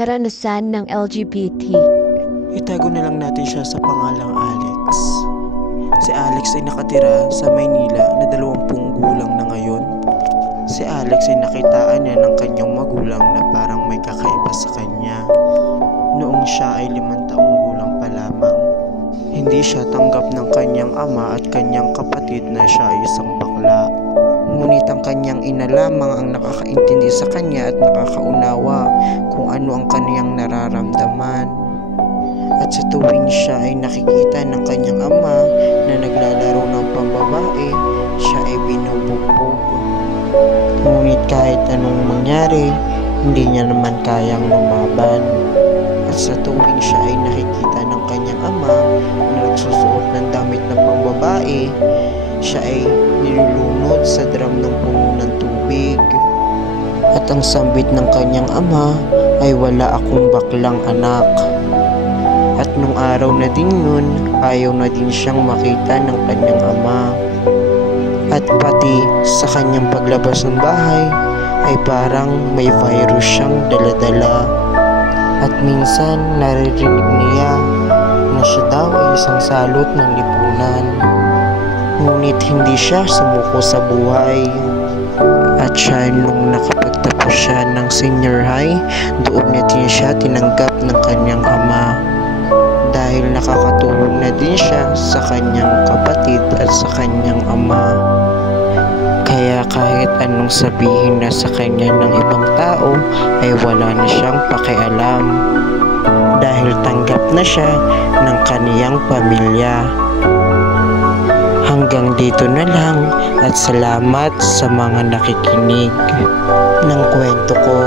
karanasan ng LGBT. Itago na lang natin siya sa pangalang Alex. Si Alex ay nakatira sa Maynila na 20 gulang na ngayon. Si Alex ay nakitaan niya ng kanyang magulang na parang may kakaiba sa kanya. Noong siya ay 5 taong gulang pa lamang. Hindi siya tanggap ng kanyang ama at kanyang kapatid na siya ay isang bakla. Ngunit ang kanyang ina lamang ang nakakaintindi sa kanya at nakakaunawa kung ano ang kanyang nararamdaman. At sa tuwing siya ay nakikita ng kanyang ama na naglalaro ng pambabae, siya ay binubugbog. Ngunit kahit anong mangyari, hindi niya naman kayang lumaban. At sa tuwing siya ay nakikita ng kanyang ama na nagsusuot ng damit ng pambabae, siya ay nilulunod sa drum ng puno ng tubig. At ang sambit ng kanyang ama ay wala akong baklang anak. At nung araw na din yun, ayaw na din siyang makita ng kanyang ama. At pati sa kanyang paglabas ng bahay ay parang may virus siyang daladala. At minsan naririnig niya na siya daw ay isang salot ng lipunan. Ngunit hindi siya sumuko sa buhay. At siya nung nakapagtapos siya ng senior high, doon na din siya tinanggap ng kanyang ama. Dahil nakakatulong na din siya sa kanyang kapatid at sa kanyang ama. Kaya kahit anong sabihin na sa kanya ng ibang tao ay wala na siyang pakialam. Dahil tanggap na siya ng kaniyang pamilya. Hanggang dito na lang at salamat sa mga nakikinig ng kwento ko.